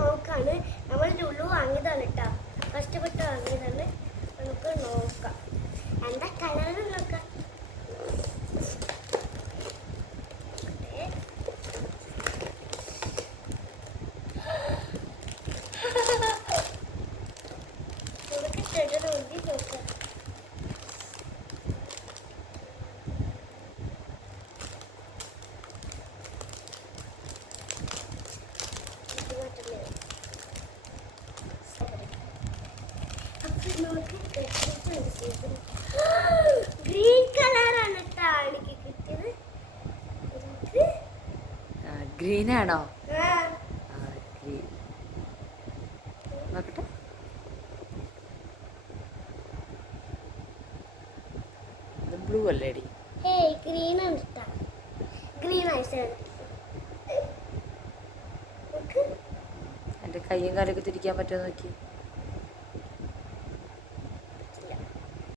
നോക്കാണ്. നമ്മൾ ലുലു വാങ്ങിയതാണ് കേട്ടോ, കഷ്ടപ്പെട്ട് വാങ്ങിയതാണ്. നമുക്ക് നോക്കാം എന്താ കളർ നോക്കാം. ഗ്രീൻ കളറാണ് കേട്ടോ എനിക്ക് കിട്ടിയത്. ഗ്രീൻ ആണോ? നോക്കട്ടെ. ബ്ലൂ അല്ലേടി? ഗ്രീൻ ആണ് കേട്ടോ, ഗ്രീൻ ആയിട്ടാണ്. എൻ്റെ കയ്യും കാലൊക്കെ തിരിക്കാൻ പറ്റുമോ നോക്കി.